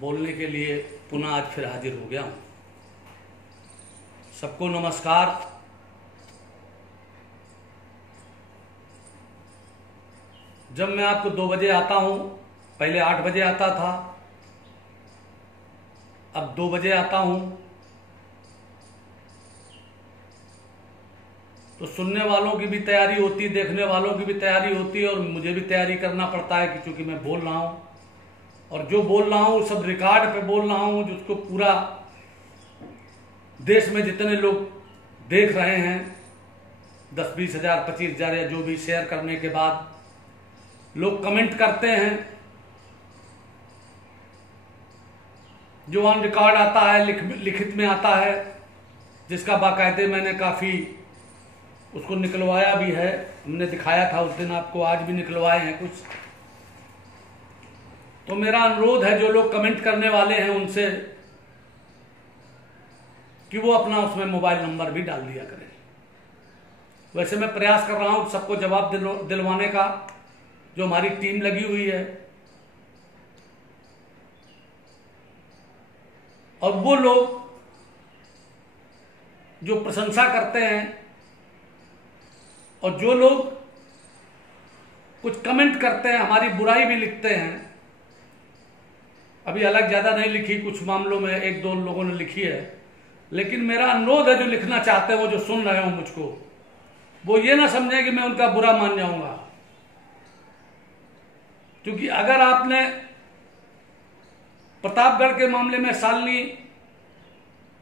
बोलने के लिए पुनः आज फिर हाजिर हो गया हूँ। सबको नमस्कार। जब मैं आपको 2 बजे आता हूँ, पहले 8 बजे आता था, अब 2 बजे आता हूँ, तो सुनने वालों की भी तैयारी होती है, देखने वालों की भी तैयारी होती है और मुझे भी तैयारी करना पड़ता है कि चूंकि मैं बोल रहा हूँ और जो बोल रहा हूँ सब रिकॉर्ड पे बोल रहा हूँ, जिसको पूरा देश में जितने लोग देख रहे हैं, 10-20 हज़ार 25 हज़ार या जो भी, शेयर करने के बाद लोग कमेंट करते हैं, जो ऑन रिकॉर्ड आता है, लिखित में आता है, जिसका बाकायदे मैंने काफ़ी उसको निकलवाया भी है। हमने दिखाया था उस दिन आपको, आज भी निकलवाए हैं कुछ। तो मेरा अनुरोध है जो लोग कमेंट करने वाले हैं उनसे कि वो अपना उसमें मोबाइल नंबर भी डाल दिया करें। वैसे मैं प्रयास कर रहा हूं सबको जवाब दिलवाने का, जो हमारी टीम लगी हुई है। और वो लोग जो प्रशंसा करते हैं और जो लोग कुछ कमेंट करते हैं, हमारी बुराई भी लिखते हैं, अभी अलग ज्यादा नहीं लिखी, कुछ मामलों में 1-2 लोगों ने लिखी है, लेकिन मेरा अनुरोध है जो लिखना चाहते हैं, वो जो सुन रहे हो मुझको, वो ये ना समझे कि मैं उनका बुरा मान जाऊंगा। क्योंकि अगर आपने प्रतापगढ़ के मामले में शालिनी,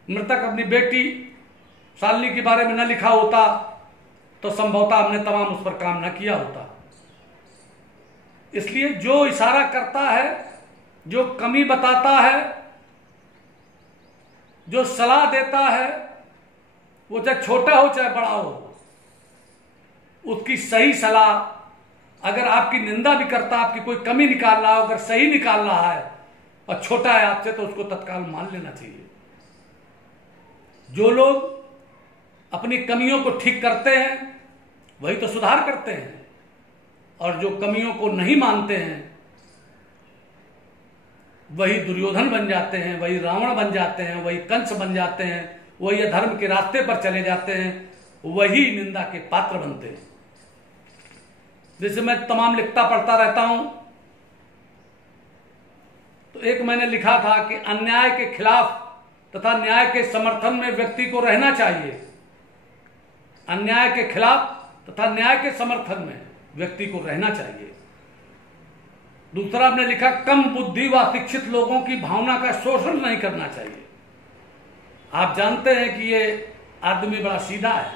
मृतक अपनी बेटी शालिनी के बारे में न लिखा होता तो संभवतः हमने तमाम उस पर काम न किया होता। इसलिए जो इशारा करता है, जो कमी बताता है, जो सलाह देता है, वो चाहे छोटा हो चाहे बड़ा हो, उसकी सही सलाह, अगर आपकी निंदा भी करता, आपकी कोई कमी निकाल रहा हो, अगर सही निकाल रहा है और छोटा है आपसे, तो उसको तत्काल मान लेना चाहिए। जो लोग अपनी कमियों को ठीक करते हैं वही तो सुधार करते हैं, और जो कमियों को नहीं मानते हैं वही दुर्योधन बन जाते हैं, वही रावण बन जाते हैं, वही कंस बन जाते हैं, वही अधर्म के रास्ते पर चले जाते हैं, वही निंदा के पात्र बनते हैं। जैसे मैं तमाम लिखता पढ़ता रहता हूं, तो एक मैंने लिखा था कि अन्याय के खिलाफ तथा न्याय के समर्थन में व्यक्ति को रहना चाहिए। अन्याय के खिलाफ तथा न्याय के समर्थन में व्यक्ति को रहना चाहिए। दूसरा आपने लिखा, कम बुद्धि व शिक्षित लोगों की भावना का शोषण नहीं करना चाहिए। आप जानते हैं कि ये आदमी बड़ा सीधा है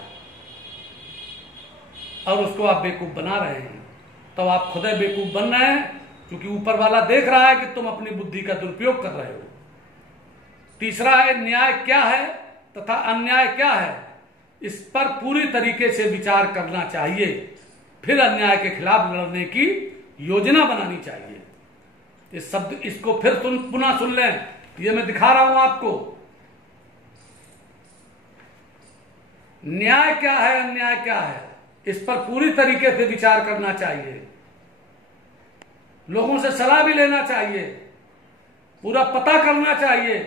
और उसको आप बेवकूफ बना रहे हैं, तो आप खुद बेवकूफ बन रहे हैं, क्योंकि ऊपर वाला देख रहा है कि तुम अपनी बुद्धि का दुरुपयोग कर रहे हो। तीसरा है, न्याय क्या है तथा अन्याय क्या है, इस पर पूरी तरीके से विचार करना चाहिए, फिर अन्याय के खिलाफ लड़ने की योजना बनानी चाहिए। इस शब्द, इसको फिर पुनः सुन लें, ये मैं दिखा रहा हूं आपको। न्याय क्या है, अन्याय क्या है, इस पर पूरी तरीके से विचार करना चाहिए, लोगों से सलाह भी लेना चाहिए, पूरा पता करना चाहिए,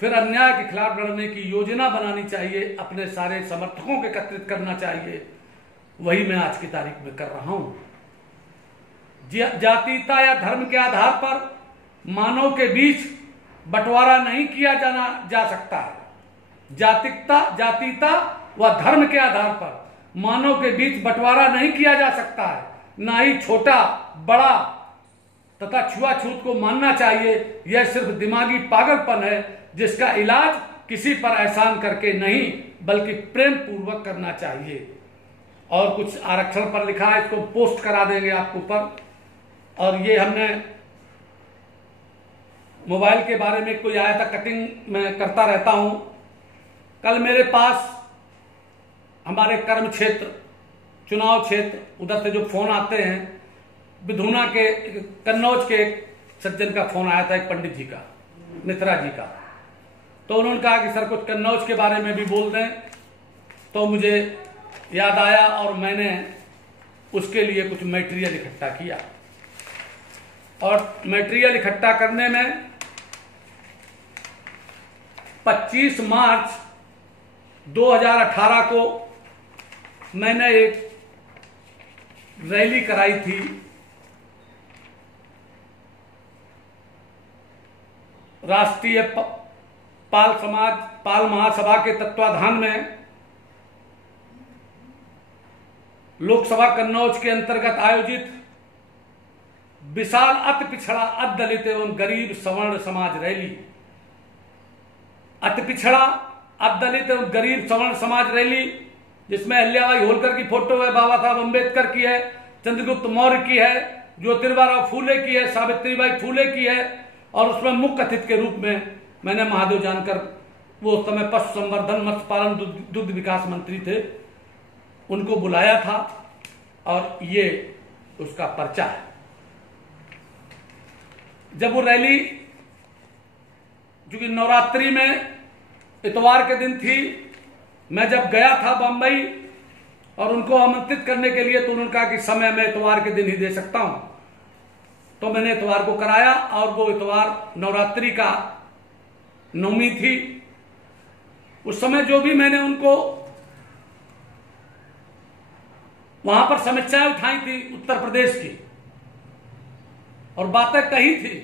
फिर अन्याय के खिलाफ लड़ने की योजना बनानी चाहिए, अपने सारे समर्थकों को एकत्रित करना चाहिए। वही मैं आज की तारीख में कर रहा हूं। जातीयता या धर्म के आधार पर मानव के बीच बंटवारा नहीं किया जा सकता है। जातीयता व धर्म के आधार पर मानव के बीच बंटवारा नहीं किया जा सकता है, ना ही छोटा बड़ा तथा छुआछूत को मानना चाहिए। यह सिर्फ दिमागी पागलपन है, जिसका इलाज किसी पर एहसान करके नहीं बल्कि प्रेम पूर्वक करना चाहिए। और कुछ आरक्षण पर लिखा है, इसको पोस्ट करा देंगे आपको ऊपर। और ये हमने मोबाइल के बारे में कोई आया था, कटिंग मैं करता रहता हूं। कल मेरे पास हमारे कर्म क्षेत्र, चुनाव क्षेत्र, उधर से जो फोन आते हैं, विधुना के, कन्नौज के एक सज्जन का फोन आया था, एक पंडित जी का, मित्रा जी का। तो उन्होंने कहा कि सर कुछ कन्नौज के बारे में भी बोल दें। तो मुझे याद आया और मैंने उसके लिए कुछ मटेरियल इकट्ठा किया। और मटेरियल इकट्ठा करने में 25 मार्च 2018 को मैंने एक रैली कराई थी राष्ट्रीय पाल महासभा के तत्वाधान में लोकसभा कन्नौज के अंतर्गत आयोजित विशाल अति पिछड़ा, अति दलित एवं गरीब सवर्ण समाज रैली। अति पिछड़ा, अति दलित एवं गरीब सवर्ण समाज रैली जिसमें अहिल्याबाई होलकर की फोटो है, बाबा साहब अम्बेडकर की है, चंद्रगुप्त मौर्य की है, ज्योतिराव फूले की है, सावित्रीबाई फूले की है, और उसमें मुख्य अतिथि के रूप में मैंने महादेव जानकर, वो उस समय पशु संवर्धन मत्स्य पालन दुग्ध विकास मंत्री थे, उनको बुलाया था और ये उसका पर्चा है। जब वो रैली, क्योंकि नवरात्रि में इतवार के दिन थी, मैं जब गया था बंबई और उनको आमंत्रित करने के लिए, तो उन्होंने कहा कि समय मैं इतवार के दिन ही दे सकता हूं, तो मैंने इतवार को कराया और वो इतवार नवरात्रि का नवमी थी। उस समय जो भी मैंने उनको वहां पर समस्याएं उठाई थी उत्तर प्रदेश की और बातें कही थी,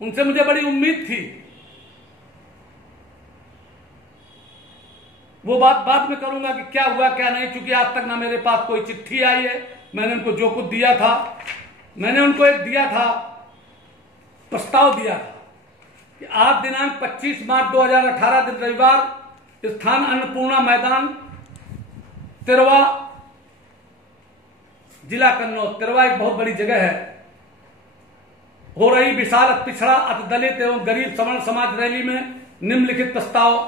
उनसे मुझे बड़ी उम्मीद थी। वो बात बाद में करूंगा कि क्या हुआ क्या नहीं, क्योंकि आज तक ना मेरे पास कोई चिट्ठी आई है। मैंने उनको जो कुछ दिया था, मैंने उनको एक दिया था, प्रस्ताव दिया था कि आज दिनांक 25 मार्च 2018 दिन रविवार, स्थान अन्नपूर्णा मैदान, तिरवा, जिला कन्नौज। तिरवा एक बहुत बड़ी जगह है। हो रही विशाल अति पिछड़ा, अति दलित एवं गरीब सवर्ण समाज रैली में निम्नलिखित प्रस्ताव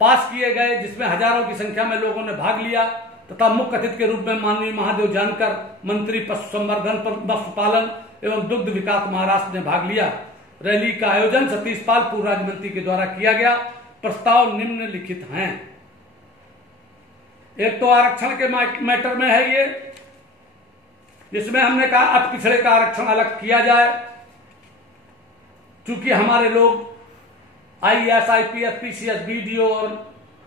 पास किए गए, जिसमें हजारों की संख्या में लोगों ने भाग लिया तथा मुख्य अतिथि के रूप में माननीय महादेव जानकर, मंत्री पशु संवर्धन, मत्स्य पालन एवं दुग्ध विकास महाराष्ट्र ने भाग लिया। रैली का आयोजन सतीश पाल पूर्व राज्य मंत्री के द्वारा किया गया। प्रस्ताव निम्नलिखित हैं। एक तो आरक्षण के मैटर में है ये, जिसमें हमने कहा अति पिछड़े का आरक्षण अलग किया जाए, क्योंकि हमारे लोग IAS, IPS, PCS, BDO और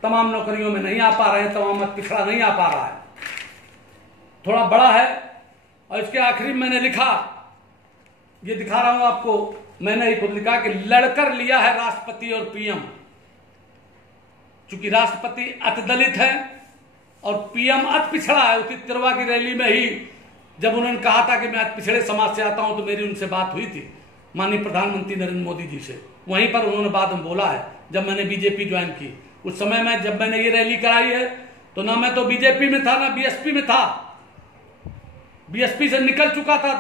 तमाम नौकरियों में नहीं आ पा रहे हैं, तमाम अति पिछड़ा नहीं आ पा रहा है, थोड़ा बड़ा है। और इसके आखिरी में मैंने लिखा, ये दिखा रहा हूं आपको, मैंने ही खुद लिखा कि लड़कर लिया है राष्ट्रपति और PM, क्योंकि राष्ट्रपति अति दलित है और PM अति पिछड़ा है। उसी तिरवा की रैली में ही जब उन्होंने कहा था कि मैं अति पिछड़े समाज से आता हूं, तो मेरी उनसे बात हुई थी माननीय प्रधानमंत्री नरेंद्र मोदी जी से। वहीं पर उन्होंने बाद में बोला है, जब मैंने बीजेपी ज्वाइन की उस समय में, जब मैंने ये रैली कराई है, तो ना मैं तो बीजेपी में था ना BSP में था। BSP से निकल चुका था,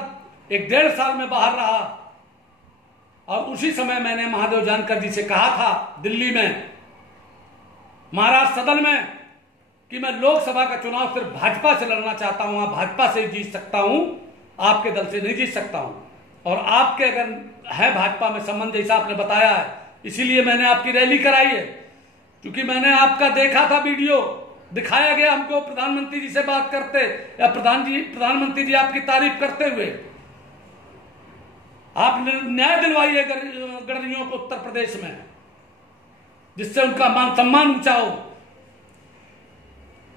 1.5 साल में बाहर रहा। और उसी समय मैंने महादेव जानकर जी से कहा था दिल्ली में, महाराष्ट्र सदन में, कि मैं लोकसभा का चुनाव सिर्फ भाजपा से लड़ना चाहता हूं, भाजपा से जीत सकता हूं, आपके दल से नहीं जीत सकता हूं। और आपके अगर है भाजपा में संबंध, जैसा आपने बताया है, इसीलिए मैंने आपकी रैली कराई है, क्योंकि मैंने आपका देखा था वीडियो, दिखाया गया हमको प्रधानमंत्री जी से बात करते, या प्रधानमंत्री जी आपकी तारीफ करते हुए। आप न्याय दिलवाइए गडरियों को उत्तर प्रदेश में, जिससे उनका मान सम्मान ऊंचा हो।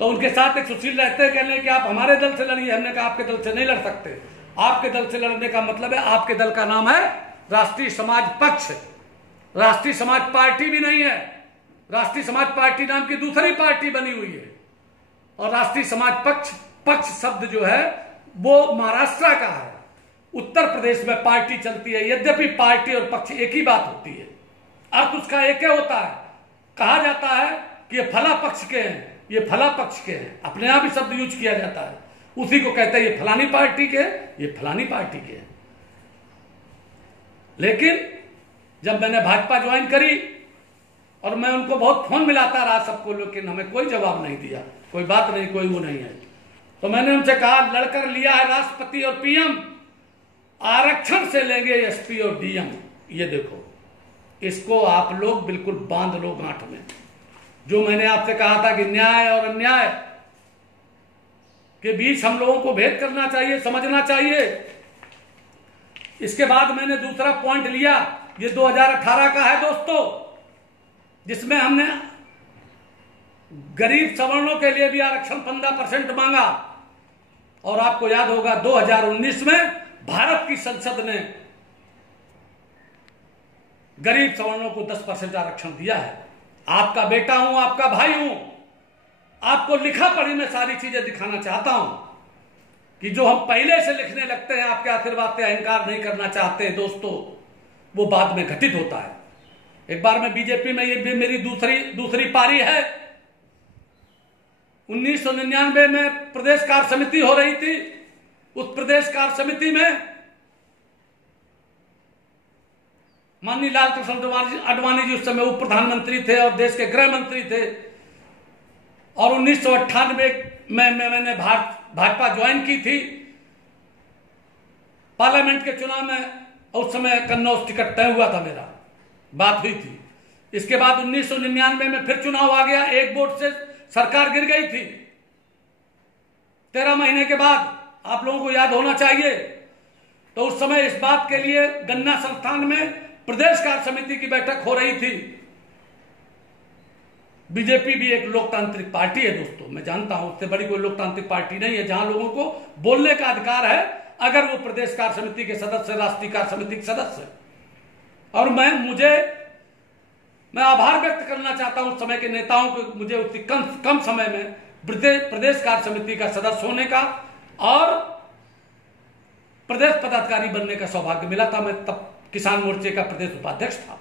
तो उनके साथ एक सुशील रहते कहने कि आप हमारे दल से लड़िए। हमने कहा आपके दल से नहीं लड़ सकते। आपके दल से लड़ने का मतलब है, आपके दल का नाम है राष्ट्रीय समाज पक्ष। राष्ट्रीय समाज पार्टी भी नहीं है, राष्ट्रीय समाज पार्टी नाम की दूसरी पार्टी बनी हुई है। और राष्ट्रीय समाज पक्ष, पक्ष शब्द जो है वो महाराष्ट्र का है। उत्तर प्रदेश में पार्टी चलती है, यद्यपि पार्टी और पक्ष एक ही बात होती है, अर्थ उसका एक ही होता है। कहा जाता है कि ये फला पक्ष के हैं, ये फला पक्ष के हैं, अपने आप ही शब्द यूज किया जाता है, उसी को कहते हैं ये फलानी पार्टी के, ये फलानी पार्टी के। लेकिन जब मैंने भाजपा ज्वाइन करी और मैं उनको बहुत फोन मिलाता रहा सबको, लेकिन हमें कोई जवाब नहीं दिया, कोई बात नहीं, कोई वो नहीं है। तो मैंने उनसे कहा लड़कर लिया है राष्ट्रपति और PM, आरक्षण से लेंगे SP और DM। ये देखो, इसको आप लोग बिल्कुल बांध लो गांठ में। जो मैंने आपसे कहा था कि न्याय और अन्याय के बीच हम लोगों को भेद करना चाहिए, समझना चाहिए। इसके बाद मैंने दूसरा पॉइंट लिया ये 2018 का है दोस्तों, जिसमें हमने गरीब सवर्णों के लिए भी आरक्षण 15% मांगा। और आपको याद होगा 2019 में भारत की संसद ने गरीब सवर्णों को 10% आरक्षण दिया है। आपका बेटा हूं, आपका भाई हूं, आपको लिखा पढ़ी में सारी चीजें दिखाना चाहता हूं कि जो हम पहले से लिखने लगते हैं, आपके आशीर्वाद से अहंकार नहीं करना चाहते दोस्तों, वो बाद में घटित होता है। एक बार मैं बीजेपी में, ये मेरी दूसरी पारी है। 1999 में प्रदेश कार्य समिति हो रही थी। उस प्रदेश कार्य समिति में माननीय लाल कृष्ण आडवाणी जी उस समय उप प्रधानमंत्री थे और देश के गृह मंत्री थे। और 1998 में मैंने भाजपा ज्वाइन की थी। पार्लियामेंट के चुनाव में उस समय कन्नौज टिकट तय हुआ था, मेरा बात हुई थी। इसके बाद 1999 में फिर चुनाव आ गया, एक वोट से सरकार गिर गई थी। 13 महीने के बाद, आप लोगों को याद होना चाहिए, तो उस समय इस बात के लिए गन्ना संस्थान में प्रदेश कार्य समिति की बैठक हो रही थी। बीजेपी भी एक लोकतांत्रिक पार्टी है दोस्तों, मैं जानता हूं, उससे बड़ी कोई लोकतांत्रिक पार्टी नहीं है जहां लोगों को बोलने का अधिकार है, अगर वो प्रदेश कार्य समिति के सदस्य, राष्ट्रीय कार्य समिति के सदस्य। और मैं आभार व्यक्त करना चाहता हूं उस समय के नेताओं को, मुझे उतनी कम समय में प्रदेश कार्य समिति का सदस्य होने का और प्रदेश पदाधिकारी बनने का सौभाग्य मिला था। मैं तब किसान मोर्चे का प्रदेश उपाध्यक्ष था।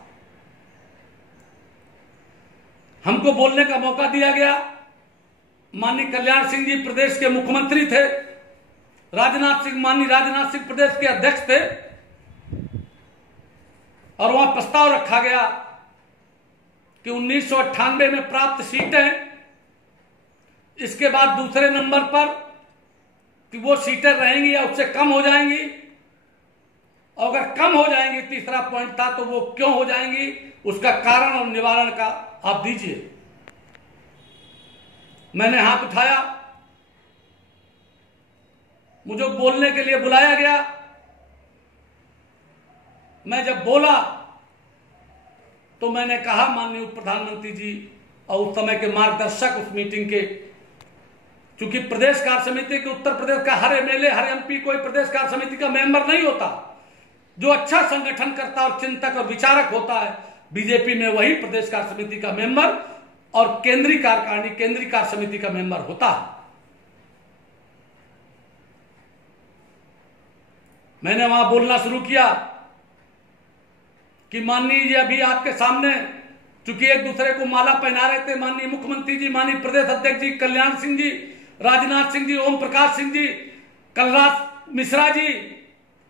हमको बोलने का मौका दिया गया। माननीय कल्याण सिंह जी प्रदेश के मुख्यमंत्री थे, माननीय राजनाथ सिंह प्रदेश के अध्यक्ष थे, और वहां प्रस्ताव रखा गया कि 1998 में प्राप्त सीटें, इसके बाद दूसरे नंबर पर कि वो सीटें रहेंगी या उससे कम हो जाएंगी, और अगर कम हो जाएंगी, तीसरा पॉइंट था, तो वो क्यों हो जाएंगी, उसका कारण और निवारण का आप दीजिए। मैंने हाथ उठाया, मुझे बोलने के लिए बुलाया गया। मैं जब बोला तो मैंने कहा, माननीय उप प्रधानमंत्री जी और उस समय के मार्गदर्शक उस मीटिंग के, चूंकि प्रदेश कार्य समिति के उत्तर प्रदेश का हर एमएलए, हर एमपी कोई प्रदेश कार्य समिति का मेंबर नहीं होता। जो अच्छा संगठन करता और चिंतक और विचारक होता है, बीजेपी में वही प्रदेश कार्य समिति का मेंबर और केंद्रीय कार्यकारिणी, केंद्रीय कार्य समिति का मेंबर होता है। मैंने वहां बोलना शुरू किया कि माननीय जी, अभी आपके सामने, चूंकि एक दूसरे को माला पहना रहे थे, माननीय मुख्यमंत्री जी, माननीय प्रदेश अध्यक्ष जी, कल्याण सिंह जी, राजनाथ सिंह जी, ओम प्रकाश सिंह जी, कलराज मिश्रा जी,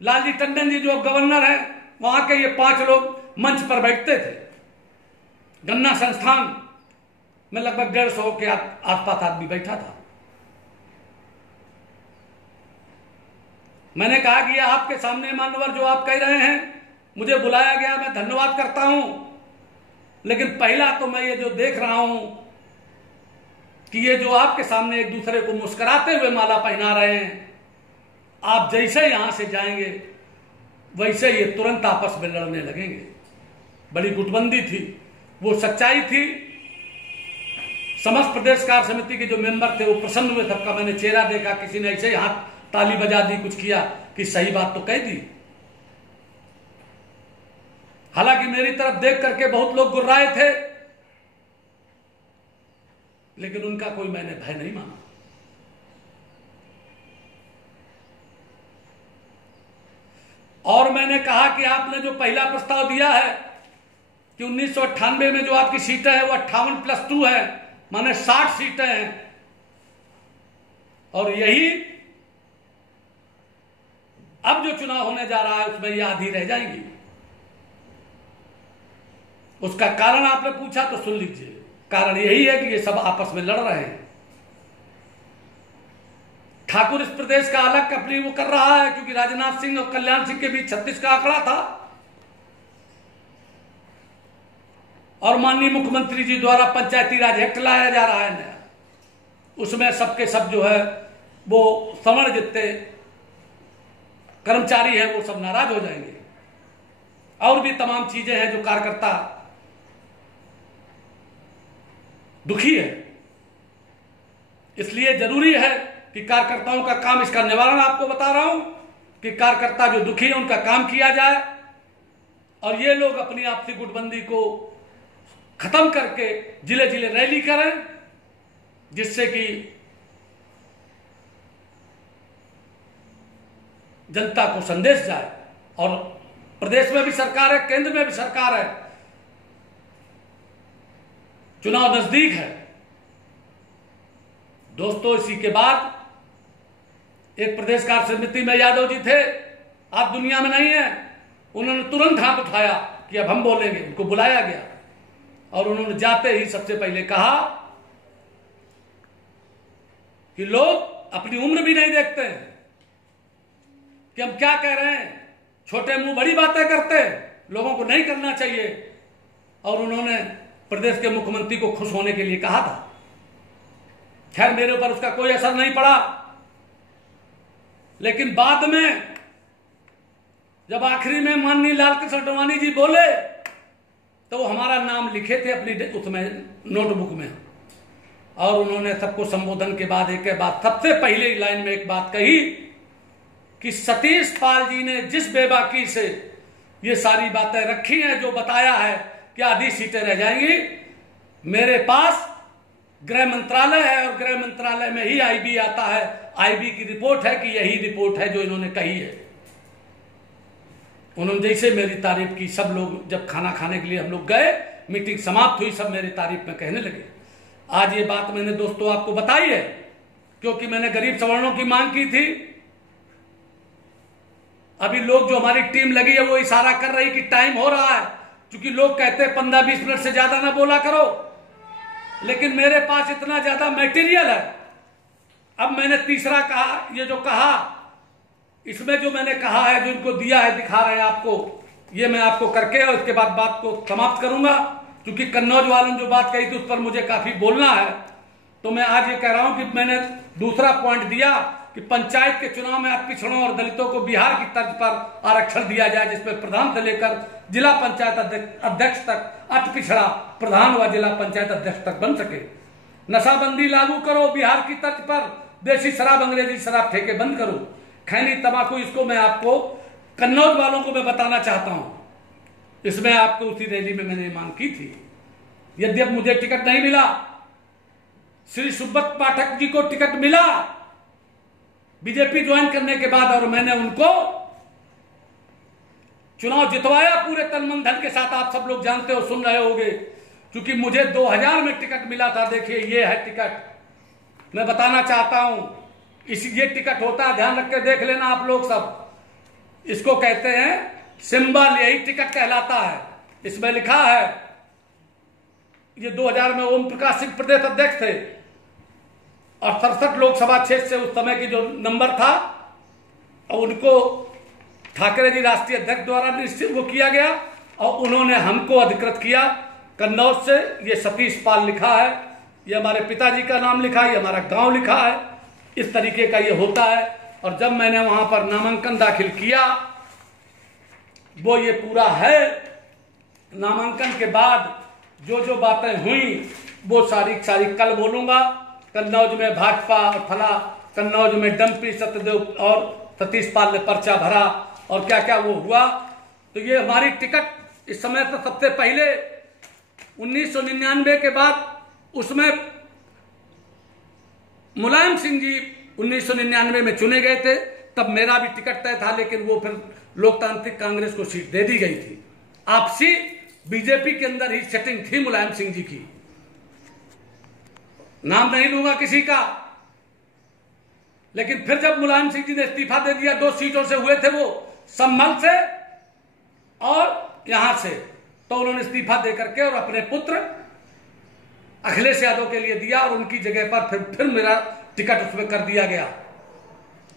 लालजी टंडन जी जो गवर्नर हैं, वहां के ये 5 लोग मंच पर बैठते थे। गन्ना संस्थान में लगभग 150 के आसपास आदमी बैठा था। मैंने कहा कि ये आपके सामने मान्यवर जो आप कह रहे हैं, मुझे बुलाया गया, मैं धन्यवाद करता हूं, लेकिन पहला तो मैं ये जो देख रहा हूं कि ये जो आपके सामने एक दूसरे को मुस्कुराते हुए माला पहना रहे हैं, आप जैसे यहां से जाएंगे वैसे ये तुरंत आपस में लड़ने लगेंगे। बड़ी गुटबंदी थी, वो सच्चाई थी। समस्त प्रदेश कार्य समिति के जो मेंबर थे वो प्रसन्न हुए। सबका मैंने चेहरा देखा, किसी ने ऐसे ही हाथ ताली बजा दी, कुछ किया कि सही बात तो कह दी। हालांकि मेरी तरफ देख करके बहुत लोग गुर्राए थे, लेकिन उनका कोई मैंने भय नहीं माना। और मैंने कहा कि आपने जो पहला प्रस्ताव दिया है कि 1998 में जो आपकी सीटें हैं वो 58+2 है, माने 60 सीटें हैं, और यही अब जो चुनाव होने जा रहा है उसमें ये आधी रह जाएंगी। उसका कारण आपने पूछा तो सुन लीजिए। कारण यही है कि ये सब आपस में लड़ रहे हैं। ठाकुर इस प्रदेश का अलग अपनी वो कर रहा है, क्योंकि राजनाथ सिंह और कल्याण सिंह के बीच 36 का आंकड़ा था, और माननीय मुख्यमंत्री जी द्वारा पंचायती राज एक्ट लाया जा रहा है नया। उसमें सबके सब जो है वो सवर्ण जितने कर्मचारी हैं वो सब नाराज हो जाएंगे। और भी तमाम चीजें हैं जो कार्यकर्ता दुखी है। इसलिए जरूरी है कि कार्यकर्ताओं का काम, इसका निवारण आपको बता रहा हूं कि कार्यकर्ता जो दुखी है उनका काम किया जाए और ये लोग अपनी आपसी गुटबंदी को खत्म करके जिले जिले रैली करें, जिससे कि जनता को संदेश जाए। और प्रदेश में भी सरकार है, केंद्र में भी सरकार है, चुनाव नजदीक है दोस्तों। इसी के बाद एक प्रदेश कार्य समिति में यादव जी थे, आप दुनिया में नहीं है, उन्होंने तुरंत हाथ उठाया कि अब हम बोलेंगे। उनको बुलाया गया और उन्होंने जाते ही सबसे पहले कहा कि लोग अपनी उम्र भी नहीं देखते हैं कि हम क्या कह रहे हैं, छोटे मुंह बड़ी बातें करते हैं, लोगों को नहीं करना चाहिए। और उन्होंने प्रदेश के मुख्यमंत्री को खुश होने के लिए कहा था। खैर मेरे ऊपर उसका कोई असर नहीं पड़ा, लेकिन बाद में जब आखिरी में माननीय लालकृष्ण आडवाणी जी बोले तो वो हमारा नाम लिखे थे अपनी उसमें नोटबुक में, और उन्होंने सबको संबोधन के बाद एक बात सबसे पहले लाइन में एक बात कही कि सतीश पाल जी ने जिस बेबाकी से ये सारी बातें रखी हैं, जो बताया है कि आधी सीटें रह जाएंगी, मेरे पास गृह मंत्रालय है और गृह मंत्रालय में ही आईबी आता है। आईबी की रिपोर्ट है कि यही रिपोर्ट है जो इन्होंने कही है। उन्होंने जैसे मेरी तारीफ की, सब लोग जब खाना खाने के लिए हम लोग गए, मीटिंग समाप्त हुई, सब मेरी तारीफ में कहने लगे। आज ये बात मैंने दोस्तों आपको बताई है क्योंकि मैंने गरीब सवर्णों की मांग की थी। अभी लोग जो हमारी टीम लगी है वो इशारा कर रही कि टाइम हो रहा है, क्योंकि लोग कहते हैं 15-20 मिनट से ज्यादा ना बोला करो, लेकिन मेरे पास इतना ज्यादा मटेरियल है। अब मैंने तीसरा कहा, ये जो कहा, इसमें जो मैंने कहा है, जो इनको दिया है, दिखा रहे हैं आपको, ये मैं आपको करके और इसके बाद बात को समाप्त करूंगा, क्योंकि कन्नौज वालों ने जो बात कही थी उस पर मुझे काफी बोलना है। तो मैं आज ये कह रहा हूं कि मैंने दूसरा पॉइंट दिया कि पंचायत के चुनाव में अब पिछड़ों और दलितों को बिहार की तर्ज पर आरक्षण दिया जाए, जिसमें प्रधान से लेकर जिला पंचायत अध्यक्ष तक अति पिछड़ा प्रधान व जिला पंचायत अध्यक्ष तक बन सके। नशाबंदी लागू करो बिहार की तर्ज पर, देसी शराब अंग्रेजी शराब ठेके बंद करो, खैनी तंबाकू, इसको मैं आपको कन्नौज वालों को मैं बताना चाहता हूं। इसमें आपको उसी रैली में मैंने मांग की थी। यद्यप मुझे टिकट नहीं मिला, श्री सुब्रत पाठक जी को टिकट मिला बीजेपी ज्वाइन करने के बाद, और मैंने उनको चुनाव जितवाया पूरे तन मन धन के साथ। आप सब लोग जानते हो, सुन रहे होंगे, क्योंकि मुझे 2000 में टिकट मिला था। देखिए ये है टिकट, मैं बताना चाहता हूं, ये टिकट होता है, ध्यान रख के देख लेना आप लोग सब। इसको कहते हैं सिंबल, यही टिकट कहलाता है। इसमें लिखा है, ये 2000 में ओम प्रकाश सिंह प्रदेश अध्यक्ष थे और 67 लोकसभा क्षेत्र से उस समय की जो नंबर था, और उनको ठाकरे जी राष्ट्रीय अध्यक्ष द्वारा निश्चित वो किया गया और उन्होंने हमको अधिकृत किया कन्नौज से। ये सतीश पाल लिखा है, ये हमारे पिताजी का नाम लिखा है, ये हमारा गांव लिखा है, इस तरीके का ये होता है। और जब मैंने वहां पर नामांकन दाखिल किया, वो ये पूरा है। नामांकन के बाद जो जो बातें हुई वो सारी सारी कल बोलूंगा। कन्नौज में भाजपा और फला, कन्नौज में डंपी सत्यदेव और सतीश पाल ने पर्चा भरा और क्या क्या वो हुआ। तो ये हमारी टिकट इस समय तो सबसे पहले 1999 के बाद, उसमें मुलायम सिंह जी 1999 में चुने गए थे, तब मेरा भी टिकट तय था, लेकिन वो फिर लोकतांत्रिक कांग्रेस को सीट दे दी गई थी। आपसी बीजेपी के अंदर ही सेटिंग थी मुलायम सिंह जी की, नाम नहीं लूंगा किसी का। लेकिन फिर जब मुलायम सिंह जी ने इस्तीफा दे दिया, 2 सीटों से हुए थे वो, संभल से और यहां से, तो उन्होंने इस्तीफा दे करके और अपने पुत्र अखिलेश यादव के लिए दिया और उनकी जगह पर फिर मेरा टिकट उसमें कर दिया गया।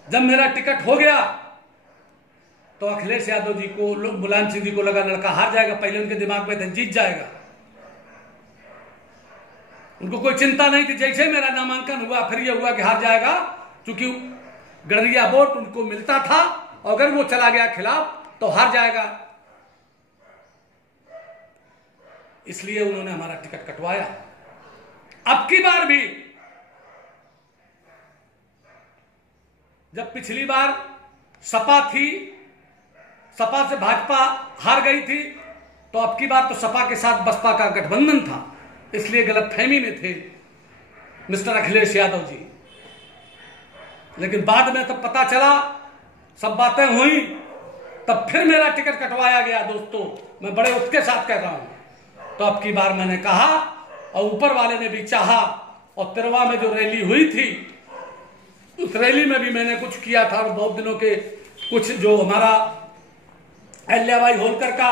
जब मेरा टिकट हो गया तो अखिलेश यादव जी को, मुलायम सिंह जी को लगा लड़का हार जाएगा, पहले उनके दिमाग में था जीत जाएगा, उनको कोई चिंता नहीं थी। जैसे मेरा नामांकन हुआ फिर यह हुआ कि हार जाएगा, क्योंकि गड़रिया वोट उनको मिलता था और अगर वो चला गया खिलाफ तो हार जाएगा। इसलिए उन्होंने हमारा टिकट कटवाया। अब की बार भी, जब पिछली बार सपा थी, सपा से भाजपा हार गई थी, तो अब की बार तो सपा के साथ बसपा का गठबंधन था, इसलिए गलतफहमी में थे मिस्टर अखिलेश यादव जी। लेकिन बाद में तब पता चला, सब बातें हुई, तब फिर मेरा टिकट कटवाया गया। दोस्तों, मैं बड़े उसके साथ कह रहा हूं। तो अब की बार मैंने कहा, और ऊपर वाले ने भी चाहा, और तिरवा में जो रैली हुई थी, उस रैली में भी मैंने कुछ किया था। और बहुत दिनों के कुछ जो हमारा अहिल्याबाई होलकर का,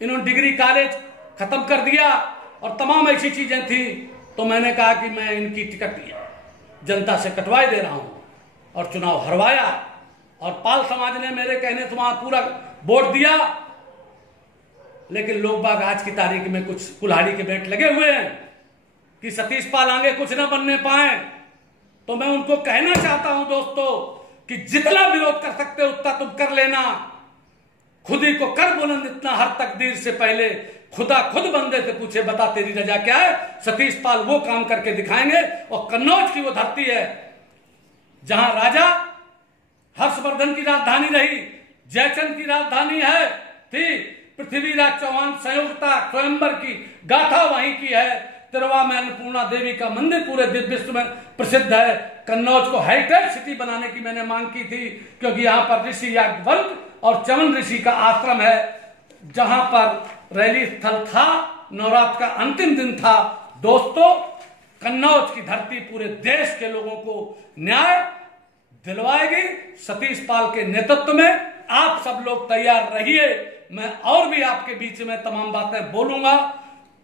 इन्होंने डिग्री कॉलेज खत्म कर दिया और तमाम ऐसी चीजें थी, तो मैंने कहा कि मैं इनकी टिकट जनता से कटवाए दे रहा हूं, और चुनाव हरवाया। और पाल समाज ने मेरे कहने से वहां पूरा वोट दिया। लेकिन लोग बाग आज की तारीख में कुछ कुल्हाड़ी के बैठ लगे हुए हैं कि सतीश पाल आगे कुछ ना बनने पाए। तो मैं उनको कहना चाहता हूं दोस्तों कि जितना विरोध कर सकते हो उतना तुम कर लेना। खुद ही को कर बुलंद इतना, हर तकदीर से पहले खुदा खुद बंदे से पूछे, बता तेरी रजा क्या है। सतीश पाल वो काम करके दिखाएंगे। और कन्नौज की वो धरती है जहां राजा हर्षवर्धन की राजधानी रही, जयचंद की राजधानी है थी, पृथ्वीराज चौहान संयोगता स्वयंवर की गाथा वहीं की है। तिरवा में अन्नपूर्णा देवी का मंदिर पूरे विश्व में प्रसिद्ध है। कन्नौज को हेरिटेज सिटी बनाने की मैंने मांग की थी, क्योंकि यहाँ पर ऋषि याज्ञवल्क्य और चमन ऋषि का आश्रम है, जहां पर रैली स्थल था, नवरात्र का अंतिम दिन था। दोस्तों, कन्नौज की धरती पूरे देश के लोगों को न्याय दिलवाएगी। सतीश पाल के नेतृत्व में आप सब लोग तैयार रहिए। मैं और भी आपके बीच में तमाम बातें बोलूंगा,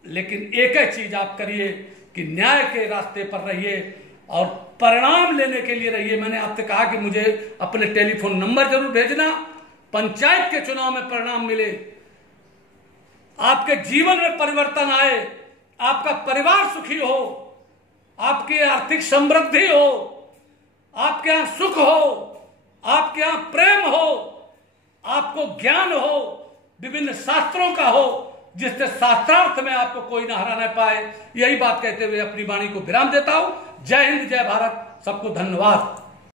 लेकिन एक ही चीज आप करिए कि न्याय के रास्ते पर रहिए और परिणाम लेने के लिए रहिए। मैंने आपसे कहा कि मुझे अपने टेलीफोन नंबर जरूर भेजना। पंचायत के चुनाव में परिणाम मिले, आपके जीवन में परिवर्तन आए, आपका परिवार सुखी हो, आपकी आर्थिक समृद्धि हो, आपके यहां सुख हो, आपके यहां प्रेम हो, आपको ज्ञान हो, विभिन्न शास्त्रों का हो, जिससे शास्त्रार्थ में आपको कोई न हरा न पाए। यही बात कहते हुए अपनी वाणी को विराम देता हूं। जय हिंद, जय भारत, सबको धन्यवाद।